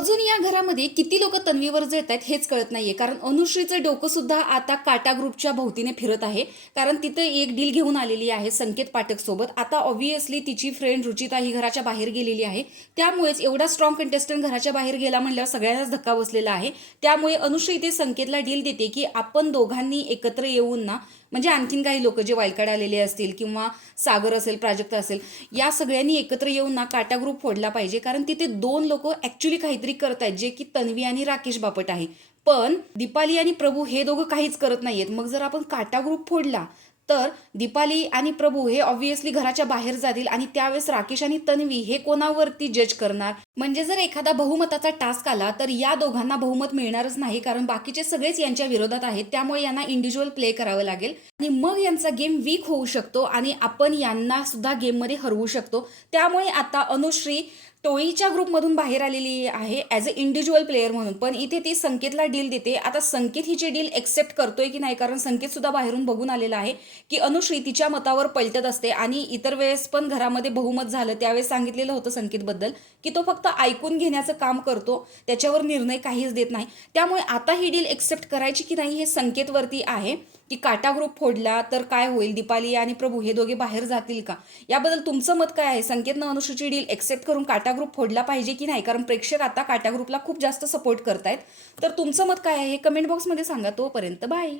अजून या घरामध्ये किती लोक तन्वीवर जळत आहेत हेच कळत नाहीये. कारण अनुश्रीचं डोकं सुद्धा आता काटा ग्रुपच्या भोवतीने फिरत आहे. कारण तिथे एक डील घेऊन आलेली आहे संकेत पाठक सोबत. आता ऑब्व्हियसली तिची फ्रेंड रुचिता ही घराच्या बाहेर गेलेली आहे. त्यामुळेच एवढा स्ट्रॉंग कंटेस्टंट घराच्या बाहेर गेला म्हणल्यावर सगळ्यांनाच धक्का बसलेला आहे. त्यामुळे अनुश्री इथे संकेतला डील देते की आपण दोघांनी एकत्र येऊन ना, म्हणजे आणखीन काही लोक जे वाईल्ड कार्ड आलेले असतील किंवा सागर असेल, प्राजक्ता असेल, या सगळ्यांनी एकत्र येऊन ना काटा ग्रुप फोडला पाहिजे. कारण तिथे दोन लोक ऍक्च्युली काहीतरी करत आहेत, जे की तन्वी आणि राकेश बापट आहे. पण दीपाली आणि प्रभू हे दोघं काहीच करत नाहीयेत. मग जर आपण काटा ग्रुप फोडला तर दीपाली आणि प्रभू हे ऑब्व्हियसली घराच्या बाहेर जातील आणि त्यावेळेस राकेश आणि तन्वी हे कोणावरती जज करणार. म्हणजे जर एखादा बहुमताचा टास्क आला तर या दोघांना बहुमत मिळणारच नाही, कारण बाकीचे सगळेच यांच्या विरोधात आहेत. त्यामुळे यांना इंडिव्हिज्युअल प्ले करावं लागेल आणि मग यांचा गेम वीक होऊ शकतो आणि आपण यांना सुद्धा गेममध्ये हरवू शकतो. त्यामुळे आता अनुश्री टोळीच्या ग्रुपमधून बाहेर आलेली आहे ॲज अ इंडिव्हिज्युअल प्लेअर म्हणून. पण इथे ती संकेतला डील देते. आता संकेत हिची डील एक्सेप्ट करतोय की नाही, कारण संकेत सुद्धा बाहेरून बघून आलेला आहे की अनुश्री तिच्या मतावर पलटत असते. आणि इतर वेळेस पण घरामध्ये बहुमत झालं त्यावेळेस सांगितलेलं होतं संकेतबद्दल की तो फक्त ऐकून घेण्याचं काम करतो, त्याच्यावर निर्णय काहीच देत नाही. त्यामुळे आता ही डील एक्सेप्ट करायची की नाही हे संकेतवरती आहे की काटा ग्रुप फोडला तर काय होईल, दीपाली आणि प्रभू हे दोघे बाहेर जातील का, याबद्दल तुमचं मत काय आहे? संकेतनं अनुश्रीची डील एक्सेप्ट करून काटा ग्रुप फोडला पाहिजे की नाही? कारण प्रेक्षक आता काटा ग्रुपला खूप जास्त सपोर्ट करतायत. तर तुमचं मत काय आहे हे कमेंट बॉक्समध्ये सांगा. तोपर्यंत बाय.